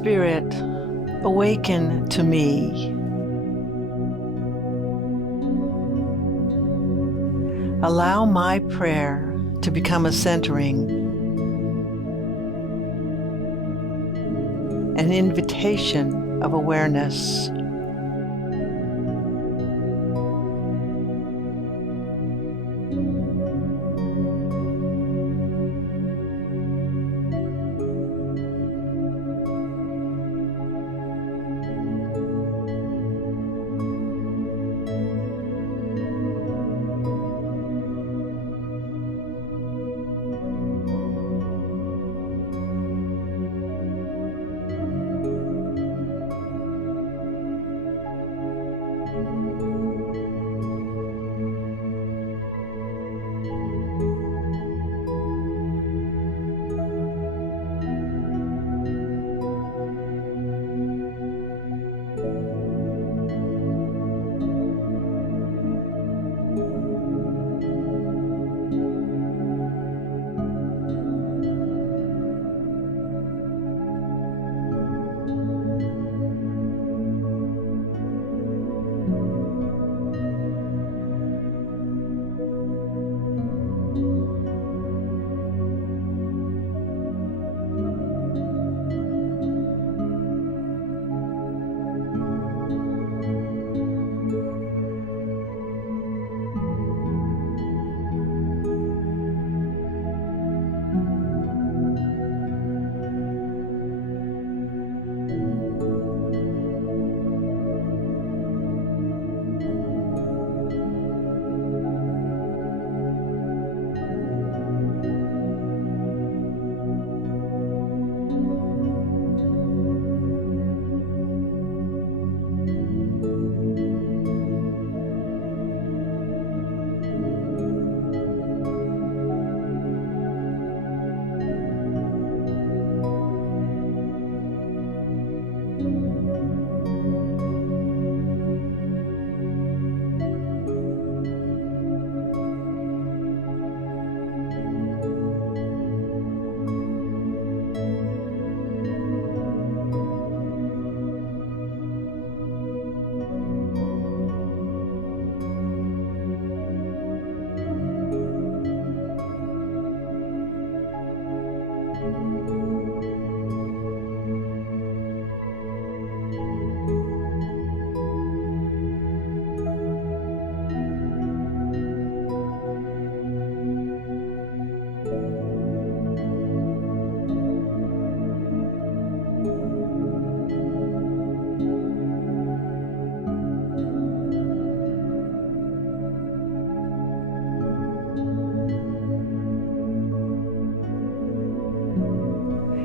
Spirit, awaken to me. Allow my prayer to become a centering, an invitation of awareness.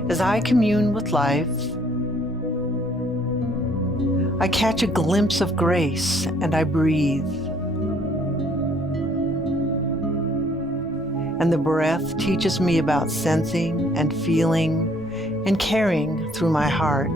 As I commune with life, I catch a glimpse of grace and I breathe. And the breath teaches me about sensing and feeling and caring through my heart.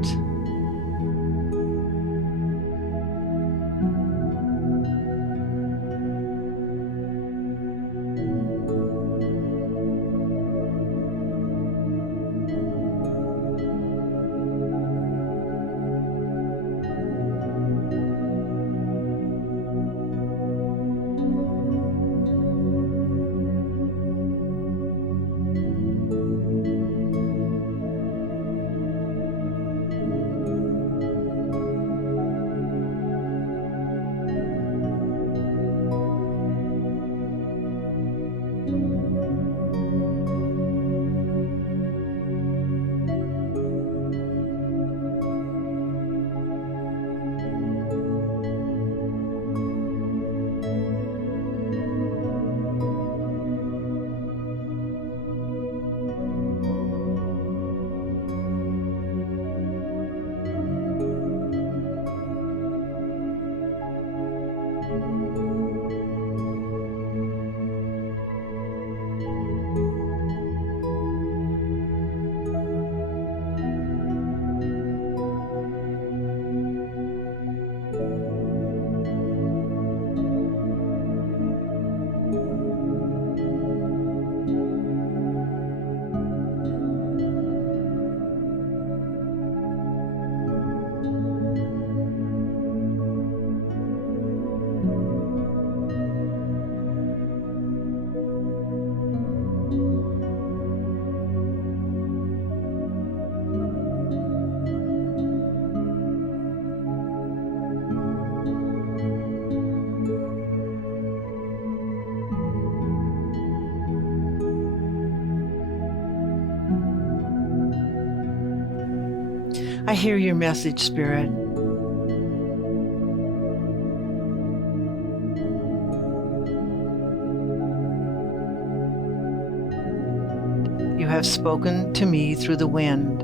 I hear your message, Spirit. You have spoken to me through the wind.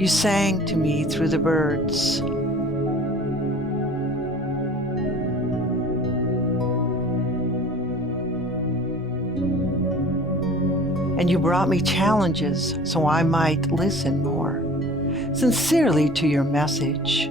You sang to me through the birds. And you brought me challenges so I might listen more sincerely to your message.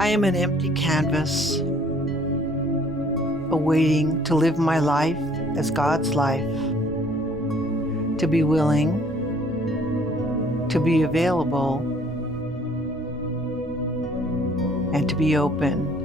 I am an empty canvas, awaiting to live my life as God's life, to be willing, to be available, and to be open.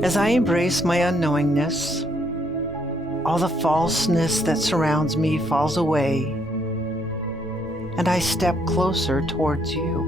As I embrace my unknowingness, all the falseness that surrounds me falls away, and I step closer towards you.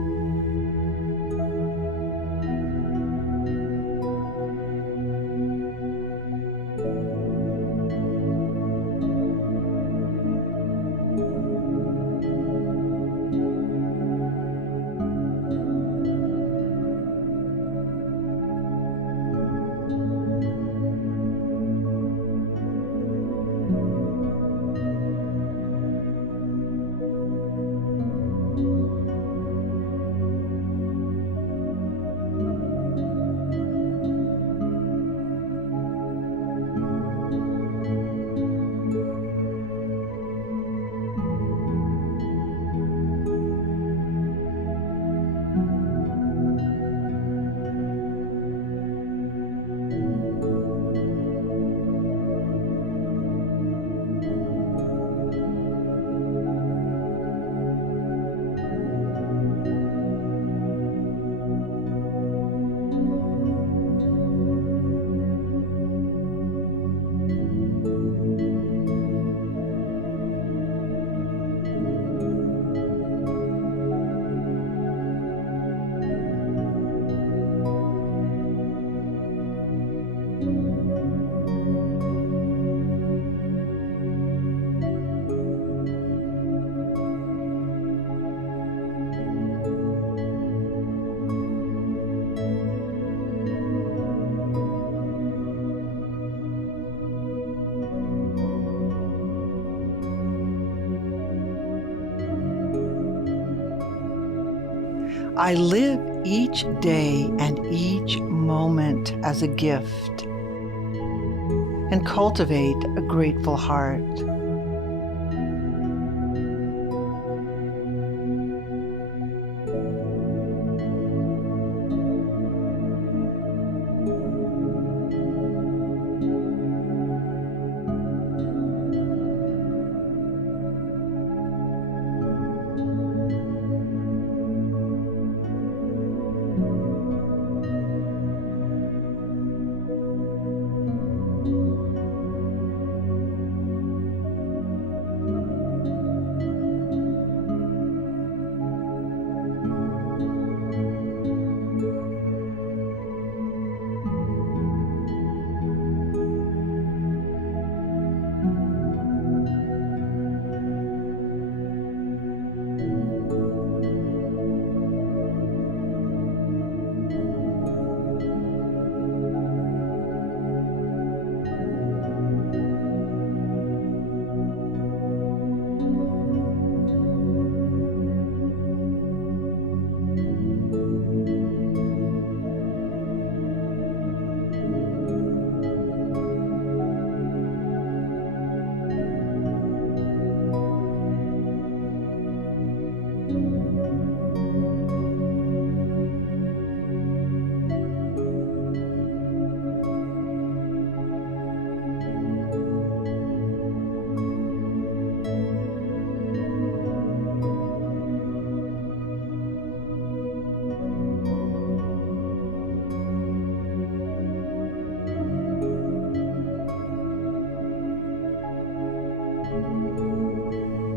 I live each day and each moment as a gift and cultivate a grateful heart.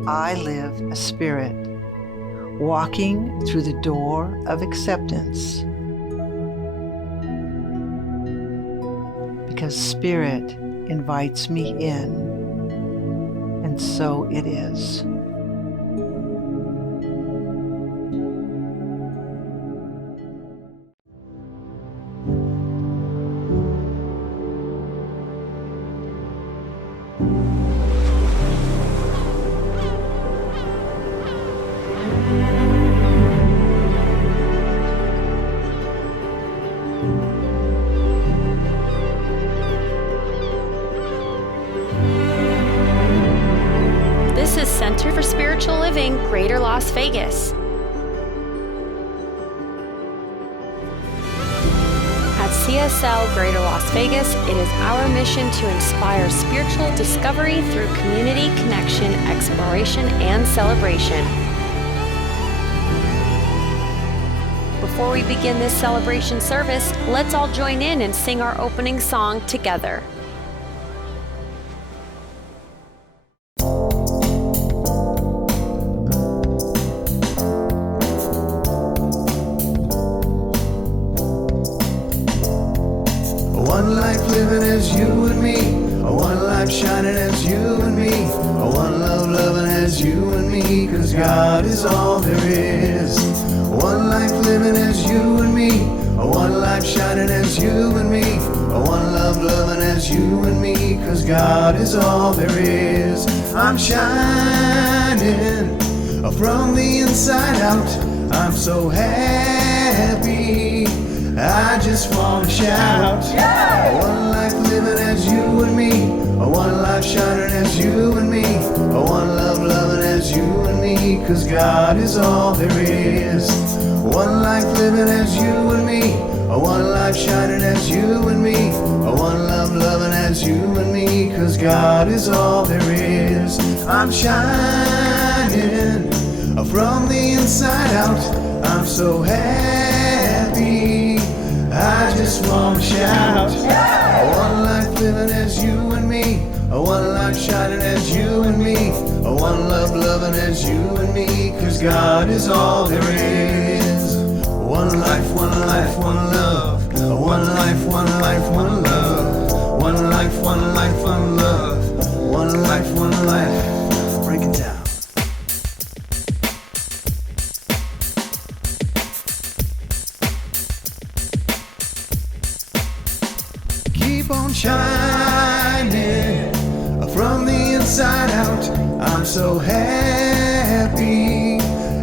I live a spirit, walking through the door of acceptance. Because spirit invites me in, and so it is. Center for Spiritual Living, Greater Las Vegas. At CSL Greater Las Vegas, it is our mission to inspire spiritual discovery through community connection, exploration, and celebration. Before we begin this celebration service, let's all join in and sing our opening song together. One life living as you and me, one life shining as you and me, one love loving as you and me, 'cause God is all there is. One life living as you and me, one life shining as you and me, one love loving as you and me, 'cause God is all there is. I'm shining from the inside out, I'm so happy, I just wanna shout. One life living as you and me, one life shining as you and me, one love loving as you and me, 'cause God is all there is. One life living as you and me, one life shining as you and me, one love loving as you and me, 'cause God is all there is. I'm shining from the inside out, I'm so happy, I just wanna shout. One life living as you and me, one life shining as you and me, one love loving as you and me, 'cause God is all there is. One life, one life, one love, one life, one life, one love, one life, one life, one love, one life, one life. Break it down. Keep on shining from the inside out, I'm so happy,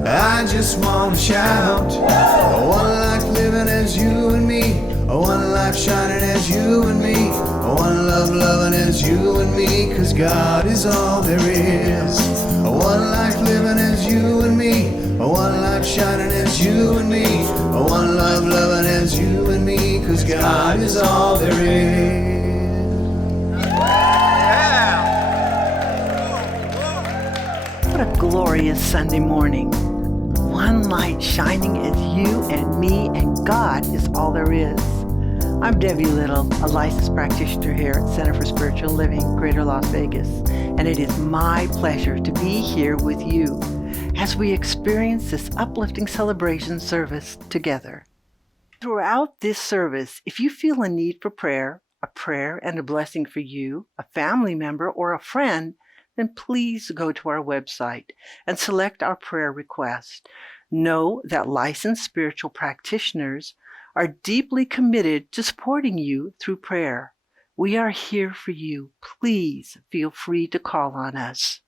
I I just want to shout. One life living as you and me. One life shining as you and me. One love loving as you and me. 'Cause God is all there is. One life living as you and me. One life shining as you and me. One love loving as you and me. 'Cause God is all there is. What a glorious Sunday morning. One light shining as you and me, and God is all there is. I'm Debbie Little, a licensed practitioner here at Center for Spiritual Living, Greater Las Vegas, and it is my pleasure to be here with you as we experience this uplifting celebration service together. Throughout this service, if you feel a need for prayer, a prayer and a blessing for you, a family member, or a friend, then please go to our website and select our prayer request. Know that licensed spiritual practitioners are deeply committed to supporting you through prayer. We are here for you. Please feel free to call on us.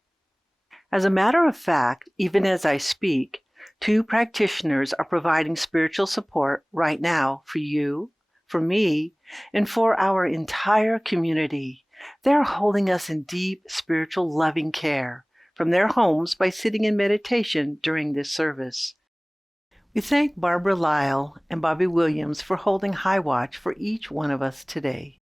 As a matter of fact, even as I speak, 2 practitioners are providing spiritual support right now for you, for me, and for our entire community. They're holding us in deep spiritual loving care from their homes by sitting in meditation during this service. We thank Barbara Lyle and Bobby Williams for holding high watch for each one of us today.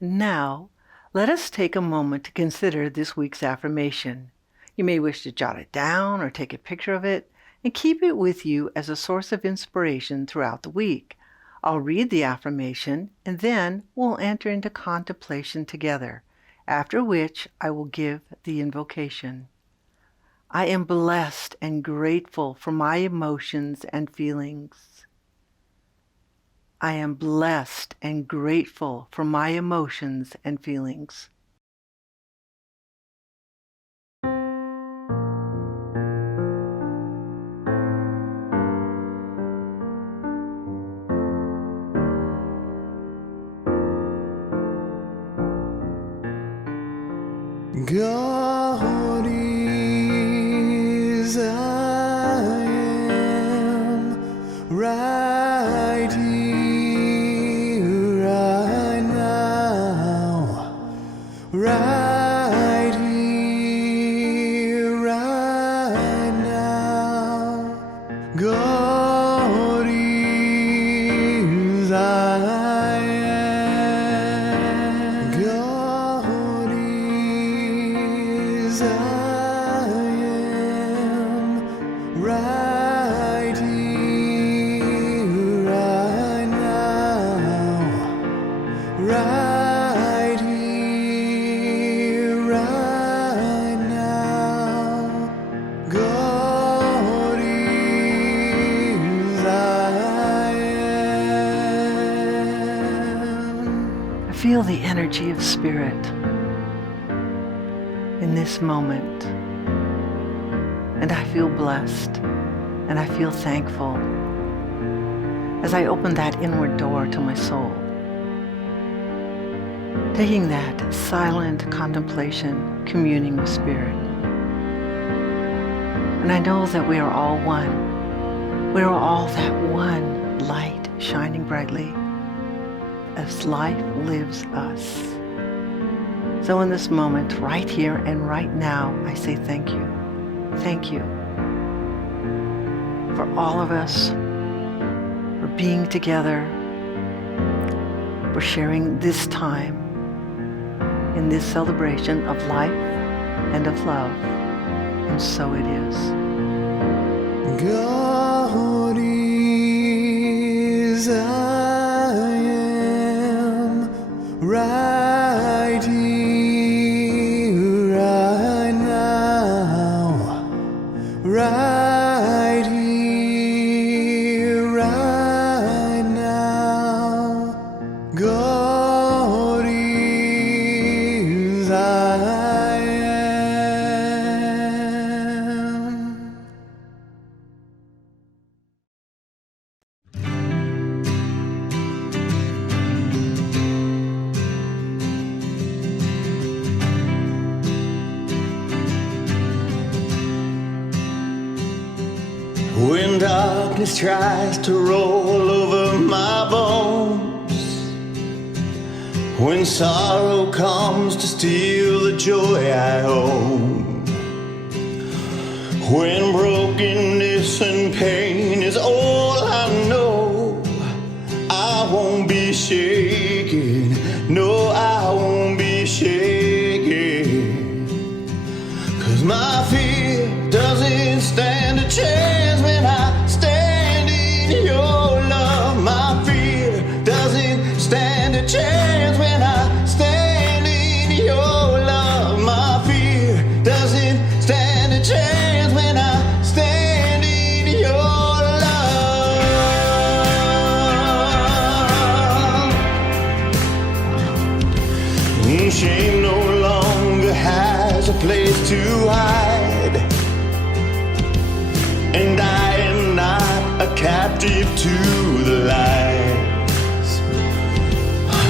Now, let us take a moment to consider this week's affirmation. You may wish to jot it down or take a picture of it and keep it with you as a source of inspiration throughout the week. I'll read the affirmation and then we'll enter into contemplation together, after which I will give the invocation. I am blessed and grateful for my emotions and feelings. I am blessed and grateful for my emotions and feelings. God is, I am right here, right now, right here, right now. God is, I am. God is, I am right here, right now, right here, right now. God is, I am. I feel the energy of Spirit in this moment, and I feel blessed, and I feel thankful as I open that inward door to my soul, taking that silent contemplation, communing with Spirit. And I know that we are all one. We are all that one light shining brightly as life lives us. So in this moment, right here and right now, I say thank you. Thank you for all of us, for being together, for sharing this time in this celebration of life and of love. And so it is. God is, I am right here, right now, right here, right now. God is, I am. When darkness tries to roll over my bones, when sorrow comes to steal the joy I own, when brokenness and pain is all I know, I won't be shaken, no, I won't be shaken, 'cause my fear doesn't stand a chance when I stand in your love. My fear doesn't stand a chance when I stand in your love. My fear doesn't stand a chance when I stand in your love. Shame no longer has a place to hide, and I am not a captive to the lies.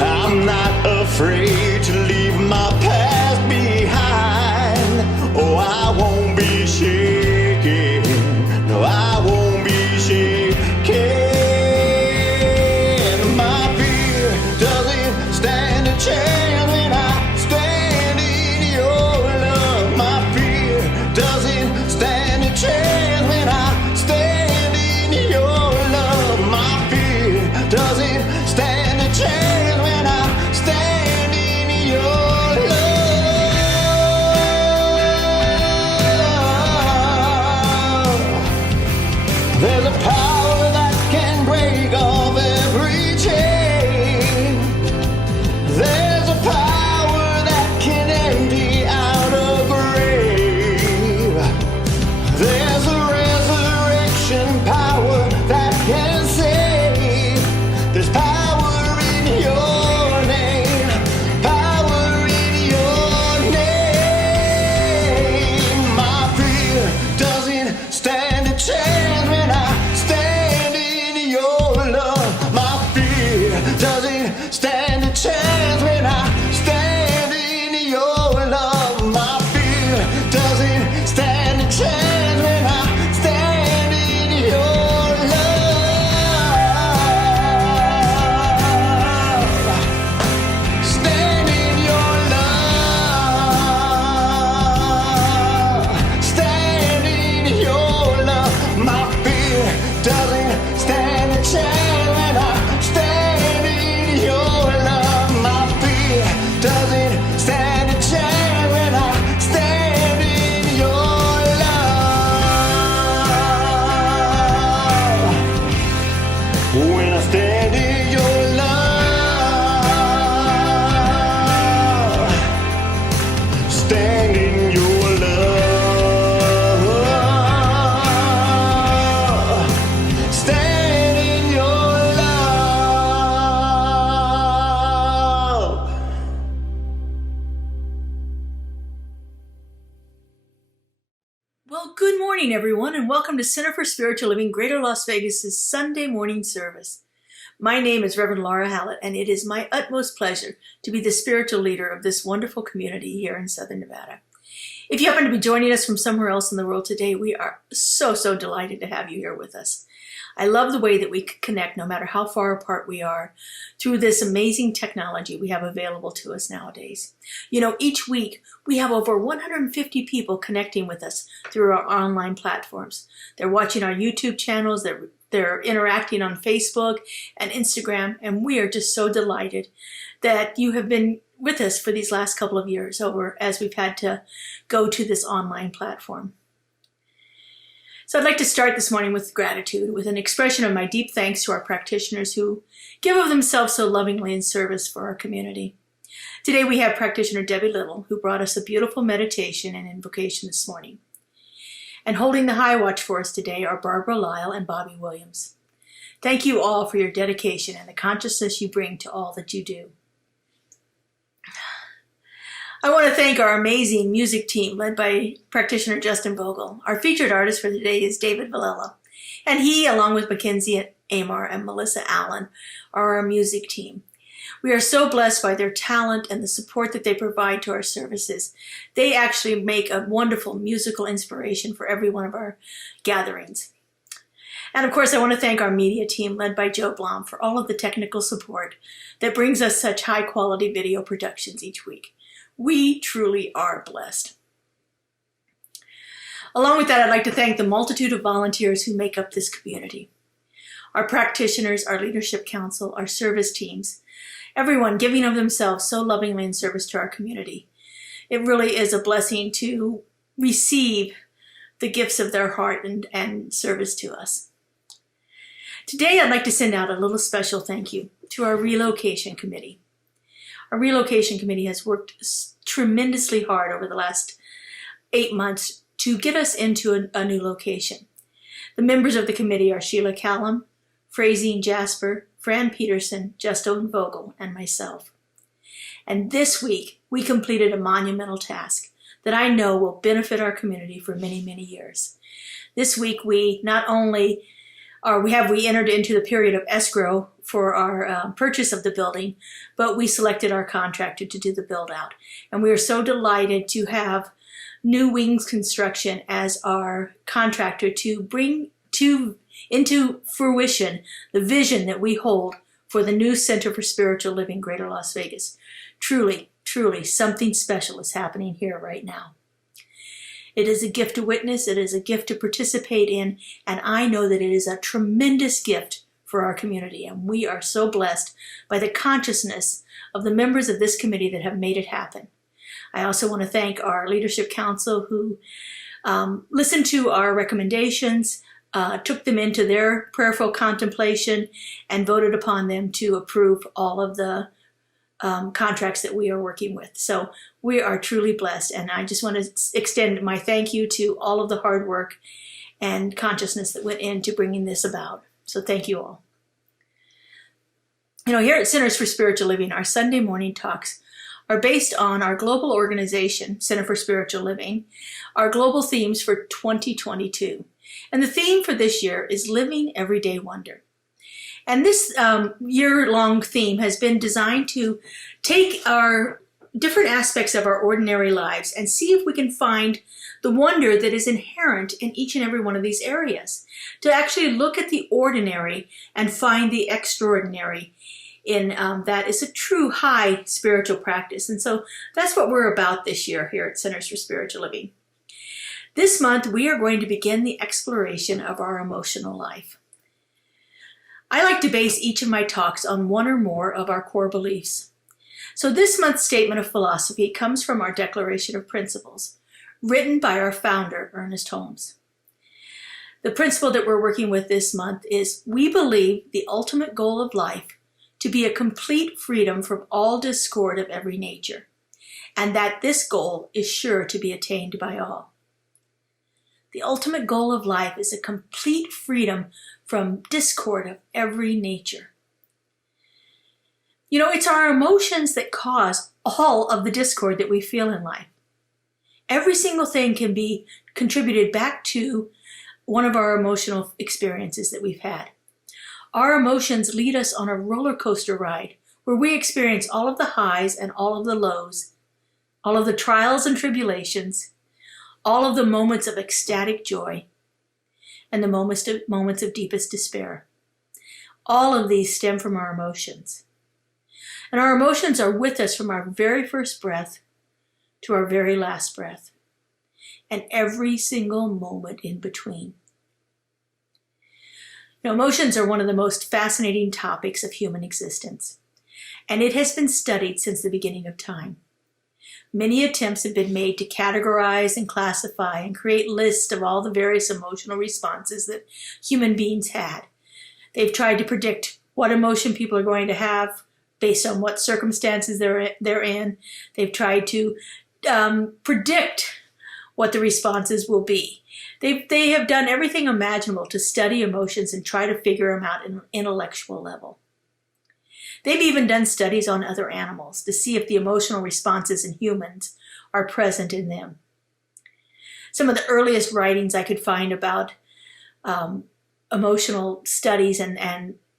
I'm not afraid to leave my past behind. Oh, I won't be shaken. No, I won't be shaken. My fear doesn't stand a chance when I stand in your love. My fear doesn't stand a chance when I stand in your love. My fear doesn't stand a chance when I stand in your love. There's a power that can break off every chain. There's a power that can empty out a grave. There's a resurrection power that can save. There's power in your name. Power in your name. My fear doesn't stand a chance when I stand in your love. My fear doesn't stand a chance when I stand in your love. My fear doesn't stand a chance when I stand in your love. Stand in your love. Stand in your love. My fear doesn't stand a chance when I stand in your love. My fear doesn't stand a chance when I stand in your love. When I stand in your love, stand in your love, stand in your love. Well, good morning, everyone, and welcome to Center for Spiritual Living Greater Las Vegas's Sunday morning service. My name is Reverend Laura Hallett, and it is my utmost pleasure to be the spiritual leader of this wonderful community here in Southern Nevada. If you happen to be joining us from somewhere else in the world today, we are so delighted to have you here with us. I love the way that we can connect no matter how far apart we are through this amazing technology we have available to us nowadays. You know, each week we have over 150 people connecting with us through our online platforms. They're watching our YouTube channels, they're interacting on Facebook and Instagram, and we are just so delighted that you have been with us for these last couple of years over as we've had to go to this online platform. So I'd like to start this morning with gratitude, with an expression of my deep thanks to our practitioners who give of themselves so lovingly in service for our community. Today we have practitioner Debbie Little, who brought us a beautiful meditation and invocation this morning. And holding the high watch for us today are Barbara Lyle and Bobby Williams. Thank you all for your dedication and the consciousness you bring to all that you do. I want to thank our amazing music team led by practitioner Justin Vogel. Our featured artist for today is David Villela, and he, along with Mackenzie Amar and Melissa Allen, are our music team. We are so blessed by their talent and the support that they provide to our services. They actually make a wonderful musical inspiration for every one of our gatherings. And of course, I want to thank our media team led by Joe Blom for all of the technical support that brings us such high quality video productions each week. We truly are blessed. Along with that, I'd like to thank the multitude of volunteers who make up this community. Our practitioners, our leadership council, our service teams, everyone giving of themselves so lovingly in service to our community. It really is a blessing to receive the gifts of their heart and service to us. Today, I'd like to send out a little special thank you to our relocation committee. Our relocation committee has worked tremendously hard over the last 8 months to get us into a new location. The members of the committee are Sheila Callum, Frazine Jasper, Fran Peterson, Justo Vogel, and myself. And this week, we completed a monumental task that I know will benefit our community for many, many years. This week, we entered into the period of escrow for our purchase of the building, but we selected our contractor to do the build out. And we are so delighted to have New Wings Construction as our contractor to bring into fruition the vision that we hold for the new Center for Spiritual Living, Greater Las Vegas. Truly, truly, something special is happening here right now. It is a gift to witness, it is a gift to participate in, and I know that it is a tremendous gift for our community, and we are so blessed by the consciousness of the members of this committee that have made it happen. I also want to thank our leadership council who listened to our recommendations, took them into their prayerful contemplation, and voted upon them to approve all of the contracts that we are working with. So we are truly blessed, and I just want to extend my thank you to all of the hard work and consciousness that went into bringing this about. So thank you all. Here at Centers for Spiritual Living, our Sunday morning talks are based on our global organization, Center for Spiritual Living, our global themes for 2022. And the theme for this year is Living Everyday Wonder. And this year-long theme has been designed to take our different aspects of our ordinary lives and see if we can find the wonder that is inherent in each and every one of these areas. To actually look at the ordinary and find the extraordinary in that is a true high spiritual practice. And so that's what we're about this year here at Centers for Spiritual Living. This month, we are going to begin the exploration of our emotional life. I like to base each of my talks on one or more of our core beliefs. So this month's statement of philosophy comes from our Declaration of Principles, written by our founder, Ernest Holmes. The principle that we're working with this month is, we believe the ultimate goal of life to be a complete freedom from all discord of every nature, and that this goal is sure to be attained by all. The ultimate goal of life is a complete freedom from discord of every nature. It's our emotions that cause all of the discord that we feel in life. Every single thing can be contributed back to one of our emotional experiences that we've had. Our emotions lead us on a roller coaster ride where we experience all of the highs and all of the lows, all of the trials and tribulations, all of the moments of ecstatic joy, and the moments of deepest despair. All of these stem from our emotions. And our emotions are with us from our very first breath to our very last breath, and every single moment in between. Emotions are one of the most fascinating topics of human existence, and it has been studied since the beginning of time. Many attempts have been made to categorize and classify and create lists of all the various emotional responses that human beings had. They've tried to predict what emotion people are going to have based on what circumstances they're in. They've tried to predict what the responses will be. They have done everything imaginable to study emotions and try to figure them out at an intellectual level. They've even done studies on other animals to see if the emotional responses in humans are present in them. Some of the earliest writings I could find about emotional studies and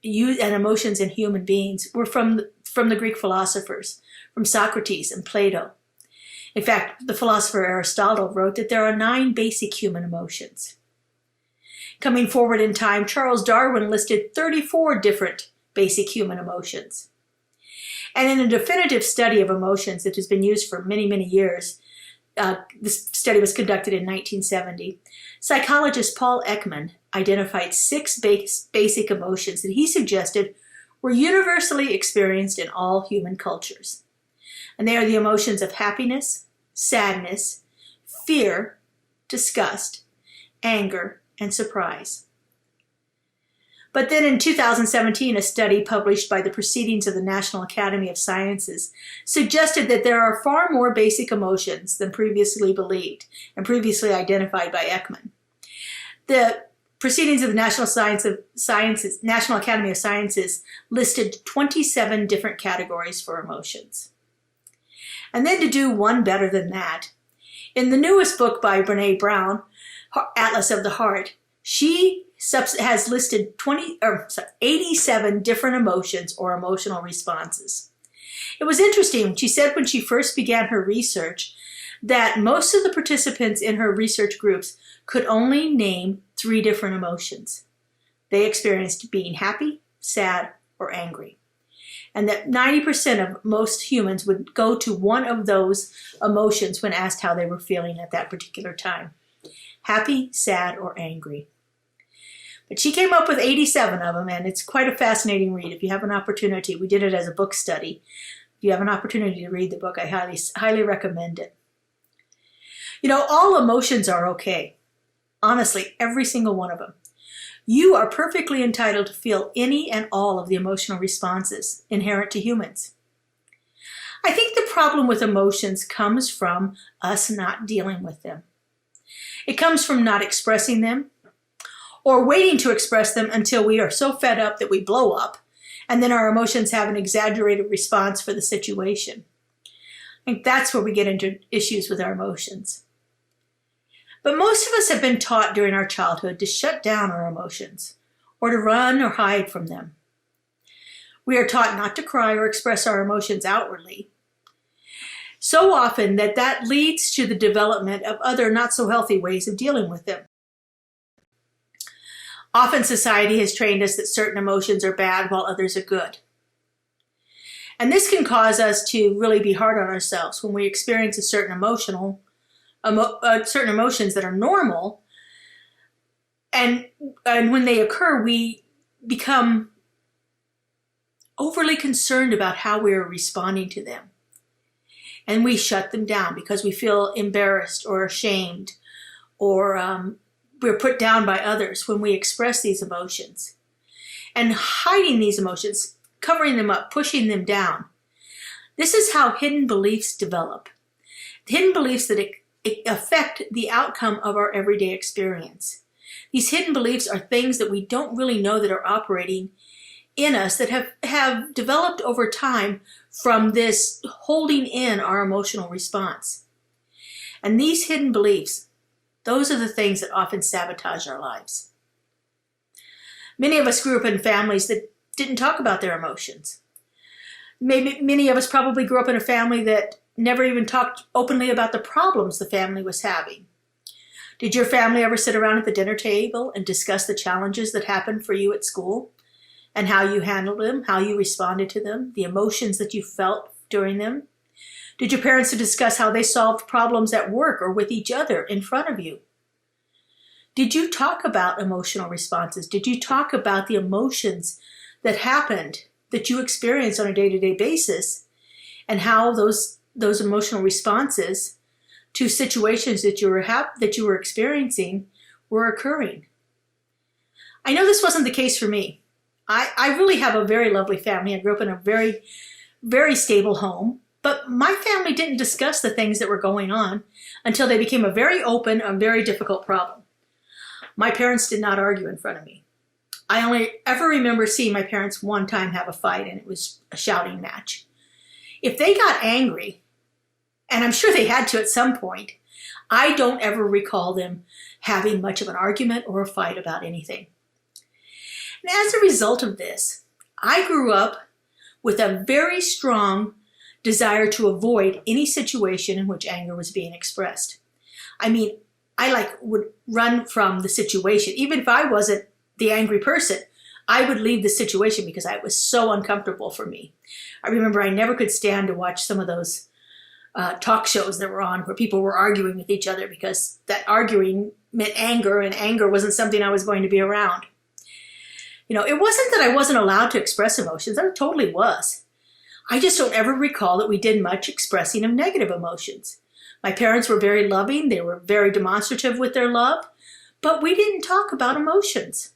emotions in human beings were from the Greek philosophers, from Socrates and Plato. In fact, the philosopher Aristotle wrote that there are 9 basic human emotions. Coming forward in time, Charles Darwin listed 34 different basic human emotions. And in a definitive study of emotions that has been used for many, many years, this study was conducted in 1970, psychologist Paul Ekman identified 6 basic emotions that he suggested were universally experienced in all human cultures. And they are the emotions of happiness, sadness, fear, disgust, anger, and surprise. But then in 2017, a study published by the Proceedings of the National Academy of Sciences suggested that there are far more basic emotions than previously believed and previously identified by Ekman. The Proceedings of the National Academy of Sciences listed 27 different categories for emotions. And then to do one better than that, in the newest book by Brene Brown, Atlas of the Heart, she has listed 87 different emotions or emotional responses. It was interesting. She said when she first began her research that most of the participants in her research groups could only name 3 different emotions. They experienced being happy, sad, or angry. And that 90% of most humans would go to one of those emotions when asked how they were feeling at that particular time. Happy, sad, or angry. But she came up with 87 of them, and it's quite a fascinating read. If you have an opportunity, we did it as a book study. If you have an opportunity to read the book, I highly recommend it. You know, all emotions are okay. Honestly, every single one of them. You are perfectly entitled to feel any and all of the emotional responses inherent to humans. I think the problem with emotions comes from us not dealing with them. It comes from not expressing them, or waiting to express them until we are so fed up that we blow up, and then our emotions have an exaggerated response for the situation. I think that's where we get into issues with our emotions. But most of us have been taught during our childhood to shut down our emotions, or to run or hide from them. We are taught not to cry or express our emotions outwardly, so often that leads to the development of other not so healthy ways of dealing with them. Often society has trained us that certain emotions are bad while others are good. And this can cause us to really be hard on ourselves when we experience a certain certain emotions that are normal, and when they occur, we become overly concerned about how we are responding to them. And we shut them down because we feel embarrassed or ashamed, or we're put down by others when we express these emotions. And hiding these emotions, covering them up, pushing them down. This is how hidden beliefs develop. Hidden beliefs that affect the outcome of our everyday experience. These hidden beliefs are things that we don't really know that are operating in us, that have developed over time from this holding in our emotional response. And these hidden beliefs, those are the things that often sabotage our lives. Many of us grew up in families that didn't talk about their emotions. Maybe many of us probably grew up in a family that never even talked openly about the problems the family was having. Did your family ever sit around at the dinner table and discuss the challenges that happened for you at school and how you handled them, how you responded to them, the emotions that you felt during them? Did your parents discuss how they solved problems at work or with each other in front of you? Did you talk about emotional responses? Did you talk about the emotions that happened, that you experience on a day-to-day basis, and how those emotional responses to situations that you were experiencing were occurring? I know this wasn't the case for me. I really have a very lovely family. I grew up in a very, very stable home, but my family didn't discuss the things that were going on until they became a very open and very difficult problem. My parents did not argue in front of me. I only ever remember seeing my parents one time have a fight, and it was a shouting match. If they got angry, and I'm sure they had to at some point, I don't ever recall them having much of an argument or a fight about anything. And as a result of this, I grew up with a very strong desire to avoid any situation in which anger was being expressed. I mean, I would run from the situation. Even if I wasn't the angry person, I would leave the situation because it was so uncomfortable for me. I remember I never could stand to watch some of those talk shows that were on where people were arguing with each other, because that arguing meant anger, and anger wasn't something I was going to be around. It wasn't that I wasn't allowed to express emotions. I totally was. I just don't ever recall that we did much expressing of negative emotions. My parents were very loving. They were very demonstrative with their love, but we didn't talk about emotions.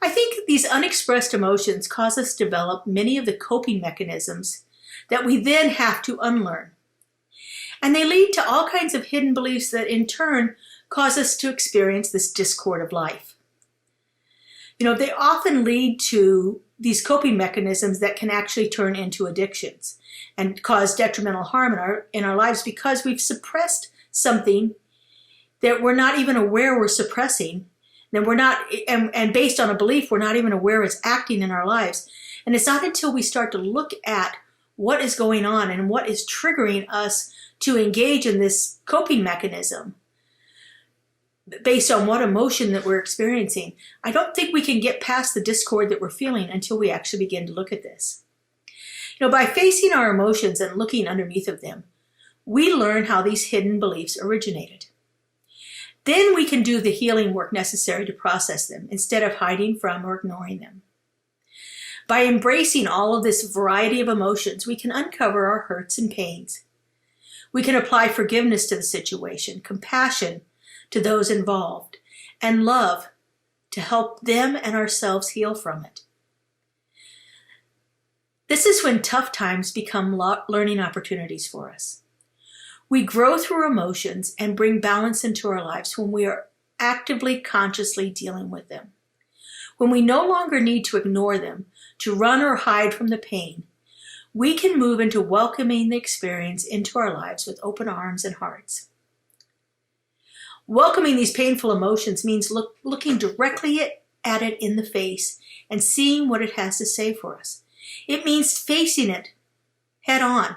I think these unexpressed emotions cause us to develop many of the coping mechanisms that we then have to unlearn. And they lead to all kinds of hidden beliefs that in turn cause us to experience this discord of life. They often lead to these coping mechanisms that can actually turn into addictions and cause detrimental harm in our lives, because we've suppressed something that we're not even aware we're suppressing. And based on a belief we're not even aware it's acting in our lives. And it's not until we start to look at what is going on and what is triggering us to engage in this coping mechanism based on what emotion that we're experiencing. I don't think we can get past the discord that we're feeling until we actually begin to look at this. By facing our emotions and looking underneath of them, we learn how these hidden beliefs originated. Then we can do the healing work necessary to process them instead of hiding from or ignoring them. By embracing all of this variety of emotions, we can uncover our hurts and pains. We can apply forgiveness to the situation, compassion to those involved, and love to help them and ourselves heal from it. This is when tough times become learning opportunities for us. We grow through emotions and bring balance into our lives when we are actively, consciously dealing with them. When we no longer need to ignore them, to run or hide from the pain, we can move into welcoming the experience into our lives with open arms and hearts. Welcoming these painful emotions means looking directly at it in the face and seeing what it has to say for us. It means facing it head on.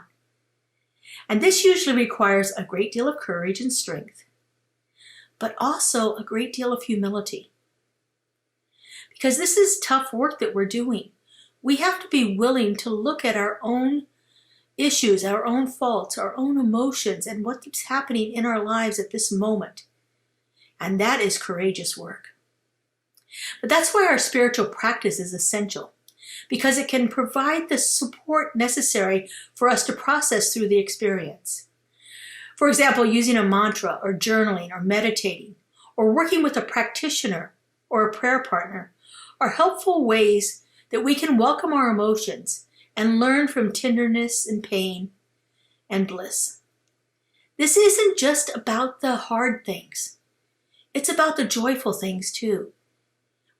And this usually requires a great deal of courage and strength, but also a great deal of humility. Because this is tough work that we're doing. We have to be willing to look at our own issues, our own faults, our own emotions, and what's happening in our lives at this moment. And that is courageous work. But that's why our spiritual practice is essential, because it can provide the support necessary for us to process through the experience. For example, using a mantra or journaling or meditating or working with a practitioner or a prayer partner are helpful ways that we can welcome our emotions and learn from tenderness and pain and bliss. This isn't just about the hard things. It's about the joyful things too.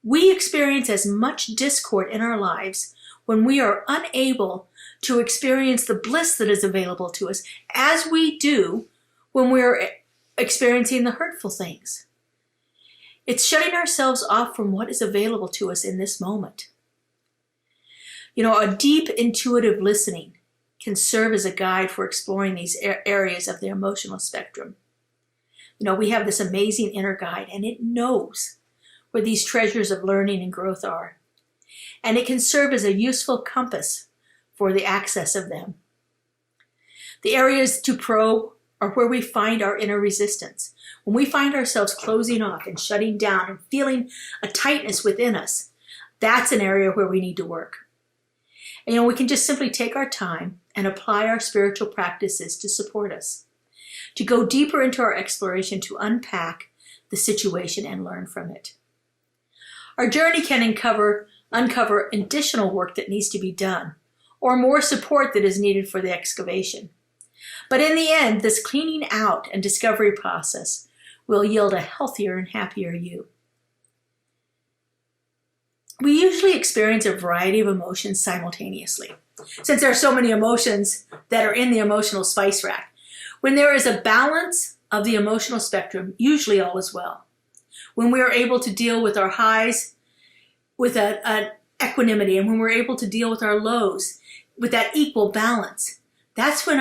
We experience as much discord in our lives when we are unable to experience the bliss that is available to us as we do when we're experiencing the hurtful things. It's shutting ourselves off from what is available to us in this moment. A deep intuitive listening can serve as a guide for exploring these areas of the emotional spectrum. We have this amazing inner guide, and it knows where these treasures of learning and growth are. And it can serve as a useful compass for the access of them. The areas to probe are where we find our inner resistance. When we find ourselves closing off and shutting down and feeling a tightness within us, that's an area where we need to work. And we can just simply take our time and apply our spiritual practices to support us, to go deeper into our exploration, to unpack the situation and learn from it. Our journey can uncover additional work that needs to be done, or more support that is needed for the excavation. But in the end, this cleaning out and discovery process will yield a healthier and happier you. We usually experience a variety of emotions simultaneously, since there are so many emotions that are in the emotional spice rack. When there is a balance of the emotional spectrum, usually all is well. When we are able to deal with our highs with an equanimity, and when we're able to deal with our lows with that equal balance, that's when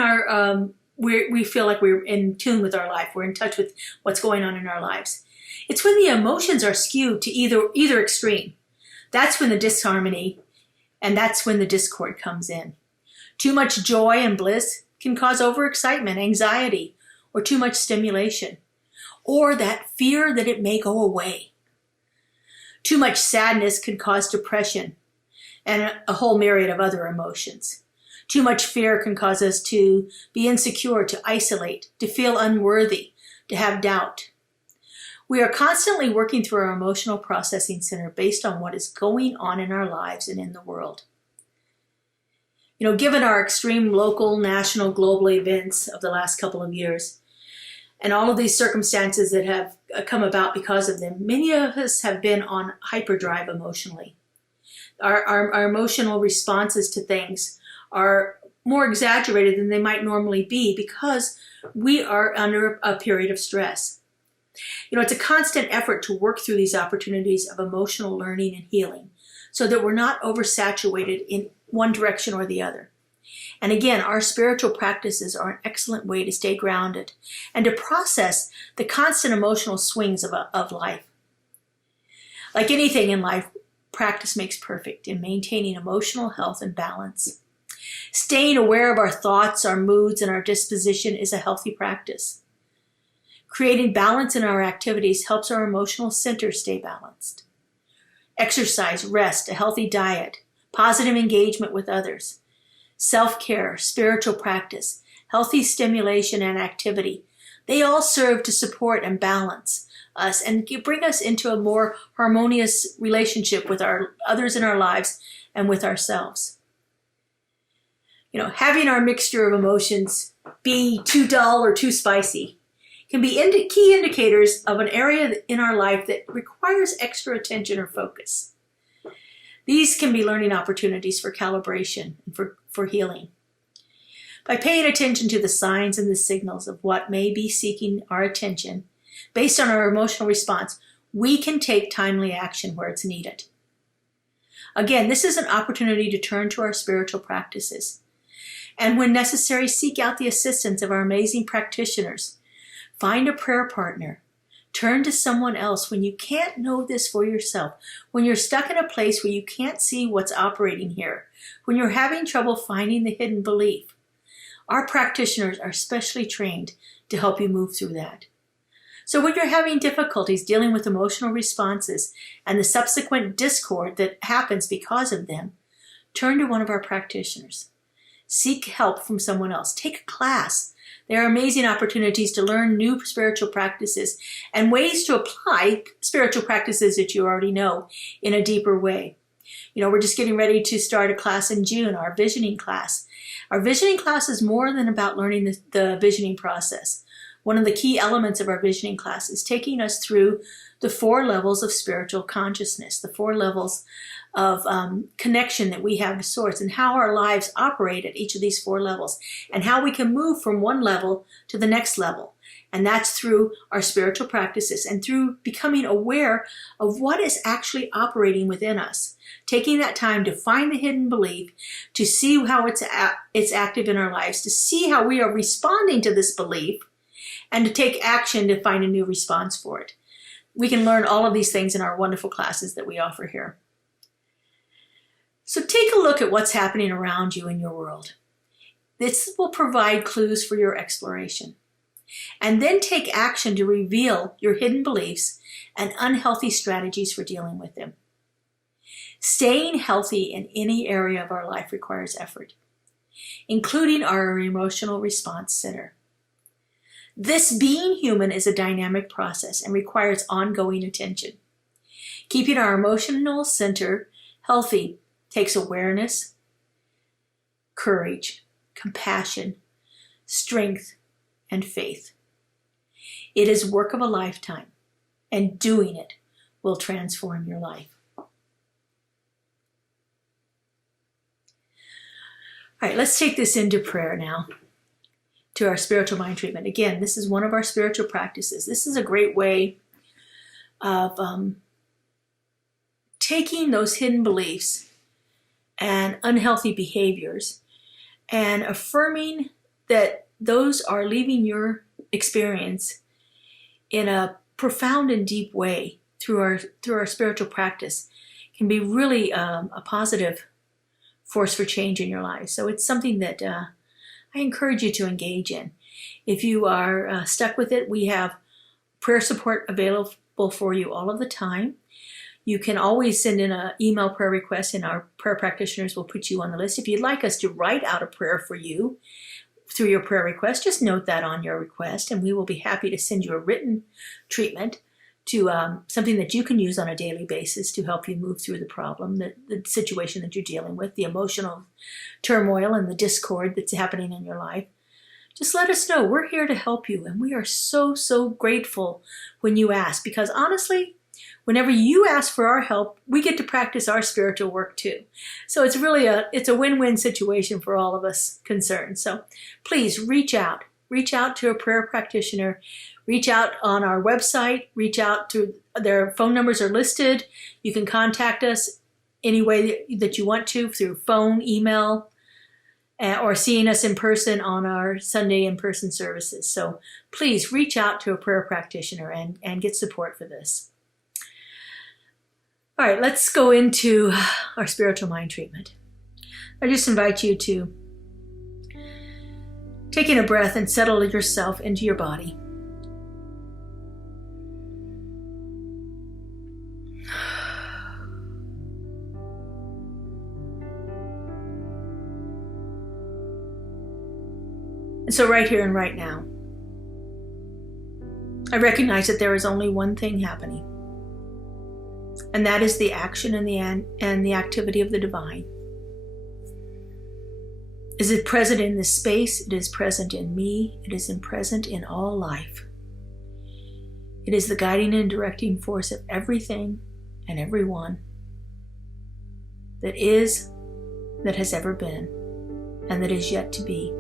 we feel like we're in tune with our life. We're in touch with what's going on in our lives. It's when the emotions are skewed to either extreme. That's when the disharmony and that's when the discord comes in. Too much joy and bliss can cause overexcitement, anxiety, or too much stimulation, or that fear that it may go away. Too much sadness can cause depression and a whole myriad of other emotions. Too much fear can cause us to be insecure, to isolate, to feel unworthy, to have doubt. We are constantly working through our emotional processing center based on what is going on in our lives and in the world. Given our extreme local, national, global events of the last couple of years, and all of these circumstances that have come about because of them, many of us have been on hyperdrive emotionally. Our emotional responses to things are more exaggerated than they might normally be because we are under a period of stress. It's a constant effort to work through these opportunities of emotional learning and healing so that we're not oversaturated in one direction or the other. And again, our spiritual practices are an excellent way to stay grounded and to process the constant emotional swings of life. Like anything in life, practice makes perfect in maintaining emotional health and balance. Staying aware of our thoughts, our moods, and our disposition is a healthy practice. Creating balance in our activities helps our emotional center stay balanced. Exercise, rest, a healthy diet, positive engagement with others, self-care, spiritual practice, healthy stimulation and activity, they all serve to support and balance us and bring us into a more harmonious relationship with our others in our lives and with ourselves. Having our mixture of emotions be too dull or too spicy can be key indicators of an area in our life that requires extra attention or focus. These can be learning opportunities for calibration and for healing. By paying attention to the signs and the signals of what may be seeking our attention, based on our emotional response, we can take timely action where it's needed. Again, this is an opportunity to turn to our spiritual practices. And when necessary, seek out the assistance of our amazing practitioners. Find a prayer partner. Turn to someone else when you can't know this for yourself, when you're stuck in a place where you can't see what's operating here, when you're having trouble finding the hidden belief. Our practitioners are specially trained to help you move through that. So when you're having difficulties dealing with emotional responses and the subsequent discord that happens because of them, turn to one of our practitioners. Seek help from someone else. Take a class. There are amazing opportunities to learn new spiritual practices and ways to apply spiritual practices that you already know in a deeper way. We're just getting ready to start a class in June, our visioning class. Our visioning class is more than about learning the visioning process. One of the key elements of our visioning class is taking us through the 4 levels of spiritual consciousness, the 4 levels of connection that we have to Source, and how our lives operate at each of these 4 levels, and how we can move from one level to the next level. And that's through our spiritual practices and through becoming aware of what is actually operating within us. Taking that time to find the hidden belief, to see how it's active in our lives, to see how we are responding to this belief, and to take action to find a new response for it. We can learn all of these things in our wonderful classes that we offer here. So take a look at what's happening around you in your world. This will provide clues for your exploration. And then take action to reveal your hidden beliefs and unhealthy strategies for dealing with them. Staying healthy in any area of our life requires effort, including our emotional response center. This being human is a dynamic process and requires ongoing attention. Keeping our emotional center healthy takes awareness, courage, compassion, strength, and faith. It is work of a lifetime, and doing it will transform your life. All right, let's take this into prayer now, to our spiritual mind treatment. Again, this is one of our spiritual practices. This is a great way of taking those hidden beliefs and unhealthy behaviors and affirming that those are leaving your experience in a profound and deep way through our spiritual practice can be really a positive force for change in your life. So it's something that I encourage you to engage in. If you are stuck with it, we have prayer support available for you all of the time. You can always send in an email prayer request, and our prayer practitioners will put you on the list. If you'd like us to write out a prayer for you through your prayer request, just note that on your request, and we will be happy to send you a written treatment to something that you can use on a daily basis to help you move through the problem, the situation that you're dealing with, the emotional turmoil and the discord that's happening in your life. Just let us know. We're here to help you, and we are so, so grateful when you ask, because honestly, whenever you ask for our help, we get to practice our spiritual work too. So it's really a win-win situation for all of us concerned. So please reach out to a prayer practitioner, reach out on our website, reach out to their phone numbers are listed. You can contact us any way that you want to through phone, email, or seeing us in person on our Sunday in-person services. So please reach out to a prayer practitioner and get support for this. All right, let's go into our spiritual mind treatment. I just invite you to take in a breath and settle yourself into your body. And so right here and right now, I recognize that there is only one thing happening, and that is the action and the activity of the divine. Is it present in this space? It is present in me. It is present in all life. It is the guiding and directing force of everything and everyone that is, that has ever been, and that is yet to be.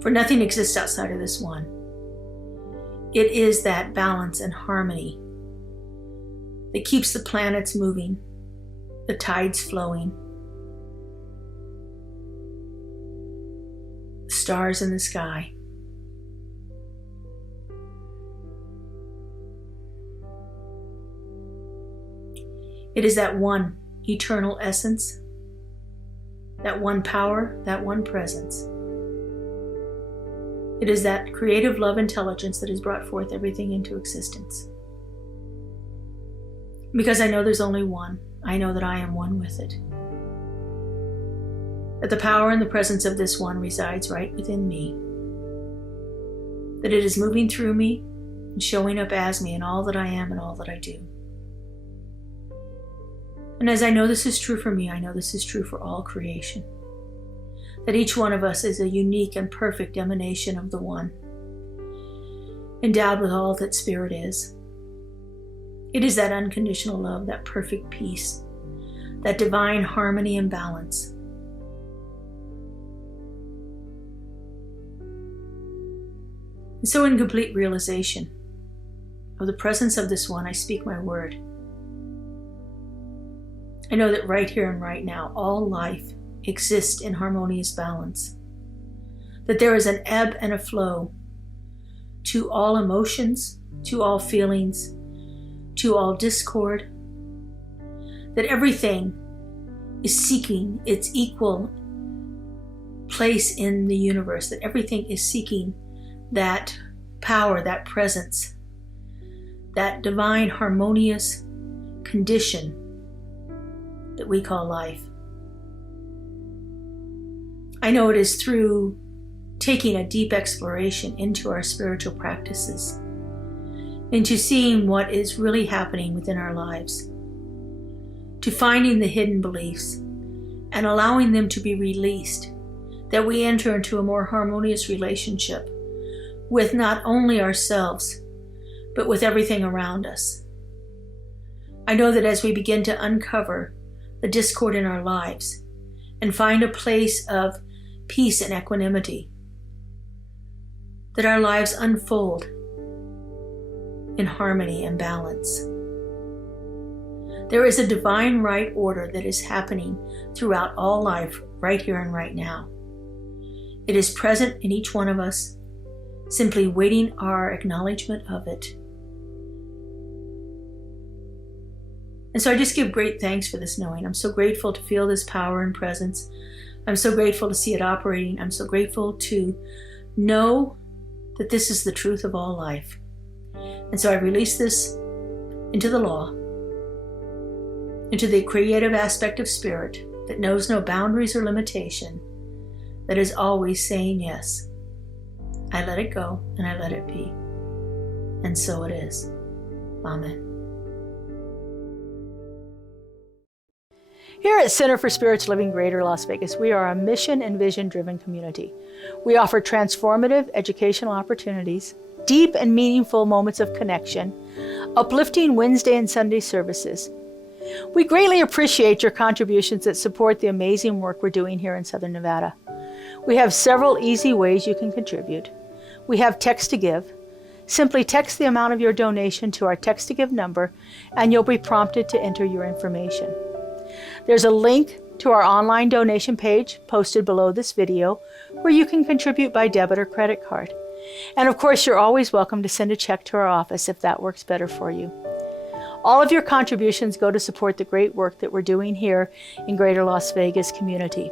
For nothing exists outside of this one. It is that balance and harmony that keeps the planets moving, the tides flowing, the stars in the sky. It is that one eternal essence, that one power, that one presence. It is that creative love intelligence that has brought forth everything into existence. Because I know there's only one, I know that I am one with it. That the power and the presence of this one resides right within me. That it is moving through me and showing up as me in all that I am and all that I do. And as I know this is true for me, I know this is true for all creation. That each one of us is a unique and perfect emanation of the one, endowed with all that spirit is. It is that unconditional love, that perfect peace, that divine harmony and balance. And so in complete realization of the presence of this one, I speak my word. I know that right here and right now, all life exists in harmonious balance. That there is an ebb and a flow to all emotions, to all feelings, to all discord. That everything is seeking its equal place in the universe. That everything is seeking that power, that presence, that divine harmonious condition that we call life. I know it is through taking a deep exploration into our spiritual practices, into seeing what is really happening within our lives, to finding the hidden beliefs and allowing them to be released, that we enter into a more harmonious relationship with not only ourselves, but with everything around us. I know that as we begin to uncover the discord in our lives and find a place of peace and equanimity, that our lives unfold in harmony and balance. There is a divine right order that is happening throughout all life right here and right now. It is present in each one of us, simply waiting our acknowledgement of it. And so I just give great thanks for this knowing. I'm so grateful to feel this power and presence. I'm so grateful to see it operating. I'm so grateful to know that this is the truth of all life. And so I release this into the law, into the creative aspect of spirit that knows no boundaries or limitation, that is always saying yes. I let it go and I let it be. And so it is. Amen. Here at Center for Spiritual Living Greater Las Vegas, we are a mission and vision-driven community. We offer transformative educational opportunities, deep and meaningful moments of connection, uplifting Wednesday and Sunday services. We greatly appreciate your contributions that support the amazing work we're doing here in Southern Nevada. We have several easy ways you can contribute. We have text to give. Simply text the amount of your donation to our text to give number, and you'll be prompted to enter your information. There's a link to our online donation page posted below this video where you can contribute by debit or credit card. And of course, you're always welcome to send a check to our office if that works better for you. All of your contributions go to support the great work that we're doing here in Greater Las Vegas community.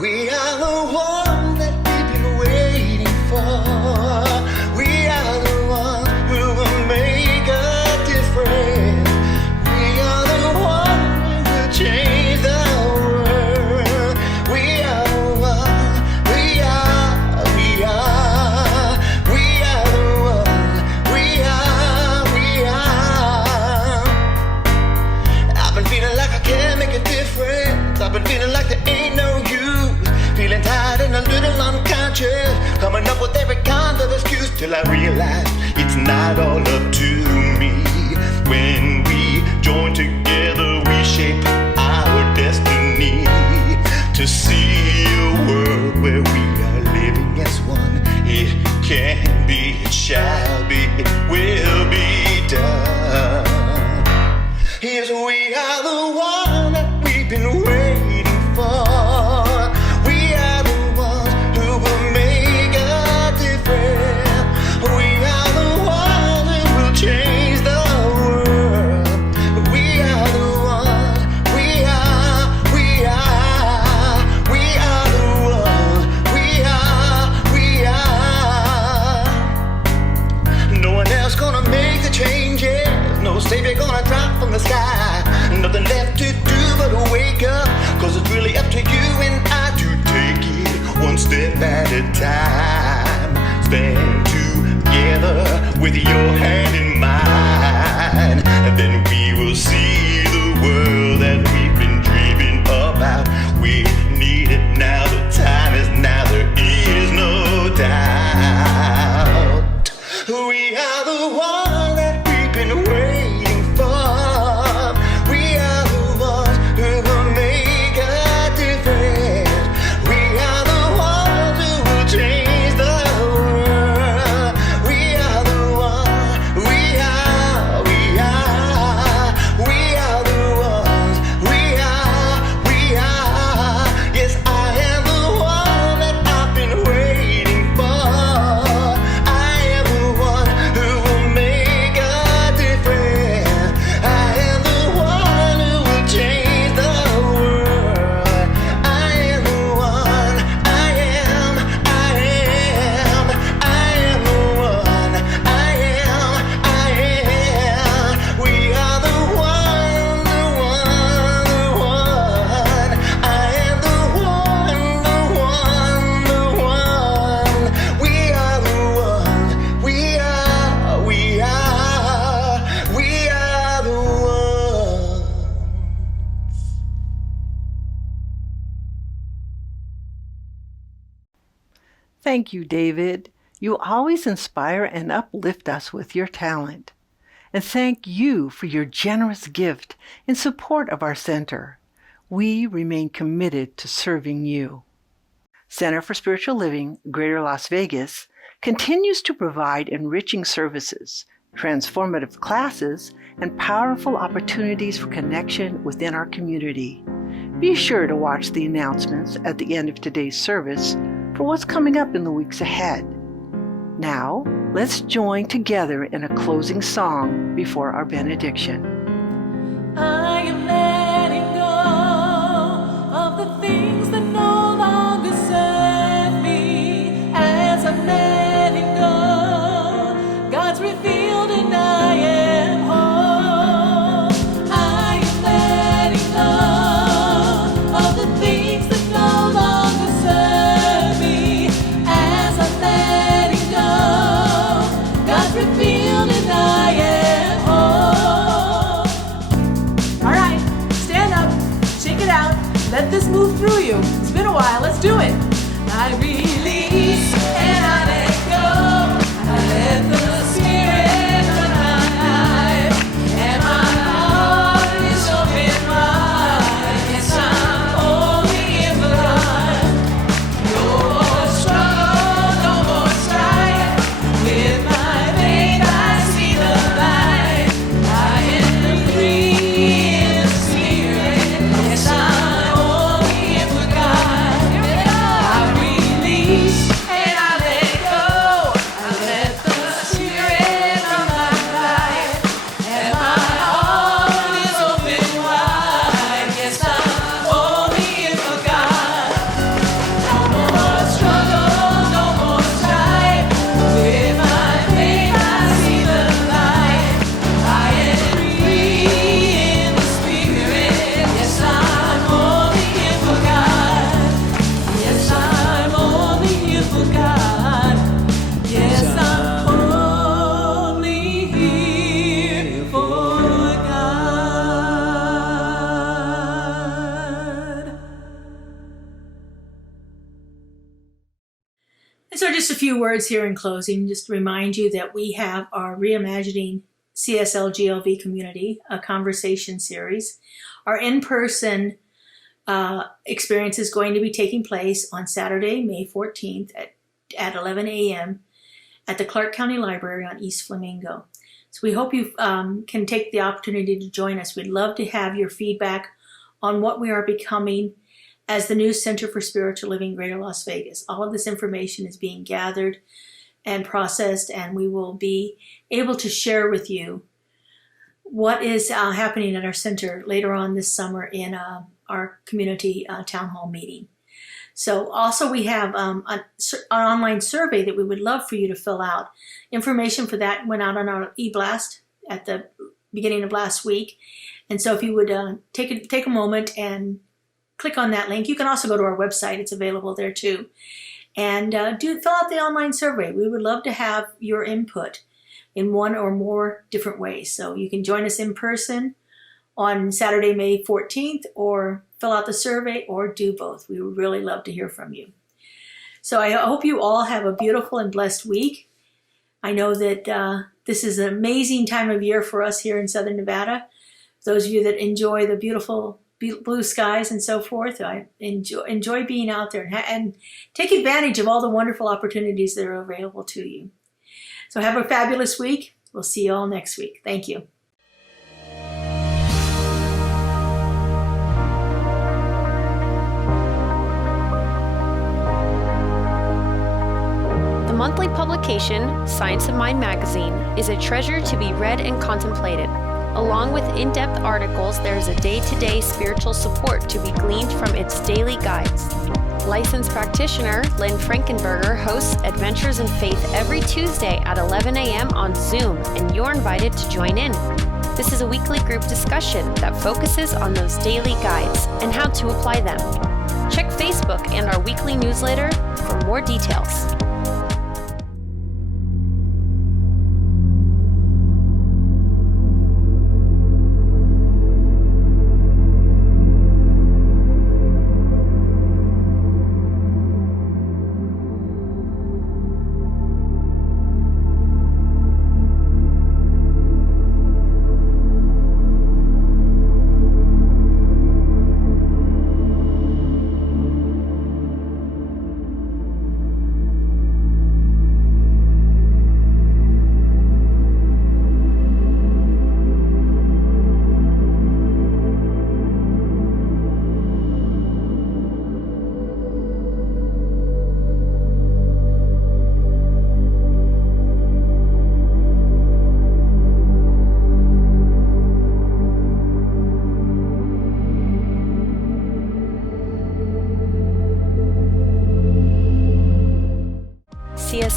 We are the one that we've been waiting for. We are the one who will make a difference. We are the one who will change the world. We are the one. We are the one. We are. I've been feeling like I can't make a difference. I've been feeling like there ain't no use. Feeling tired and a little unconscious, coming up with every kind of excuse till I realize it's not all up to me. When we join together, we shape our destiny to see a world where we are living as one. It can be, it shall be, it will be done. Yes, we are the one that we've been waiting for. Savior gonna drop from the sky. Nothing left to do but wake up, 'cause it's really up to you and I to take it one step at a time. Stand together with your hand in mine, and then we will see the world that we've been dreaming about. We need it now, the time is now, there is no doubt. We are the one that we've been waiting. Thank you, David. You always inspire and uplift us with your talent. And thank you for your generous gift in support of our center. We remain committed to serving you. Center for Spiritual Living, Greater Las Vegas, continues to provide enriching services, transformative classes, and powerful opportunities for connection within our community. Be sure to watch the announcements at the end of today's service for what's coming up in the weeks ahead. Now, let's join together in a closing song before our benediction. I am letting go of the things that no longer serve me. As I'm letting go, God's revealed and I am whole. I am letting go of the things that no longer serve me. As I'm letting go, God's revealed and I am whole. All right, stand up, shake it out, let this move through you. It's been a while, let's do it. I release and I let go. I let the Spirit run my life, and my heart is open wide. Yes, I'm only here for God. No more struggle, no more strife. With my faith I see the light. I am free in the Spirit. Yes, I'm only here for God. I release and I let go. I let the Spirit run my life, and my heart is open wide. Yes, I'm only here for God. No more struggle, no more strife. With my faith I see the light. I am free in the Spirit. Yes, I'm only here for God. Yes, I'm only here for God. Yes, I'm only here for God. And so just a few words here in closing, just to remind you that we have our Reimagining CSLGLV community, a conversation series. Our in-person experience is going to be taking place on Saturday, May 14th at 11 a.m. at the Clark County Library on East Flamingo. So we hope you can take the opportunity to join us. We'd love to have your feedback on what we are becoming as the new Center for Spiritual Living, Greater Las Vegas. All of this information is being gathered and processed, and we will be able to share with you what is happening at our center later on this summer in our community town hall meeting. So also we have an online survey that we would love for you to fill out. Information for that went out on our e-blast at the beginning of last week. And so if you would take a moment and click on that link. You can also go to our website. It's available there too. And fill out the online survey. We would love to have your input in one or more different ways. So you can join us in person on Saturday, May 14th, or fill out the survey, or do both. We would really love to hear from you. So I hope you all have a beautiful and blessed week. I know that this is an amazing time of year for us here in Southern Nevada. Those of you that enjoy the beautiful blue skies and so forth, I enjoy being out there and take advantage of all the wonderful opportunities that are available to you. So have a fabulous week. We'll see you all next week. Thank you. The monthly publication, Science of Mind magazine, is a treasure to be read and contemplated. Along with in-depth articles, there is a day-to-day spiritual support to be gleaned from its daily guides. Licensed practitioner Lynn Frankenberger hosts Adventures in Faith every Tuesday at 11 a.m. on Zoom, and you're invited to join in. This is a weekly group discussion that focuses on those daily guides and how to apply them. Check Facebook and our weekly newsletter for more details.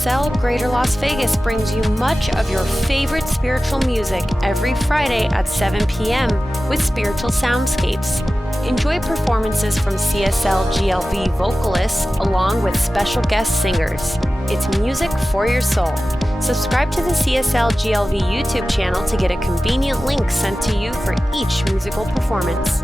CSL Greater Las Vegas brings you much of your favorite spiritual music every Friday at 7 p.m. with Spiritual Soundscapes. Enjoy performances from CSLGLV vocalists along with special guest singers. It's music for your soul. Subscribe to the CSLGLV YouTube channel to get a convenient link sent to you for each musical performance.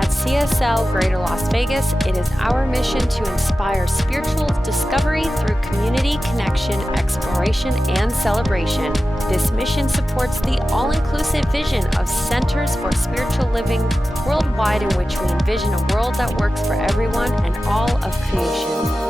At CSL Greater Las Vegas, it is our mission to inspire spiritual discovery through community connection, exploration, and celebration. This mission supports the all-inclusive vision of Centers for Spiritual Living worldwide, in which we envision a world that works for everyone and all of creation.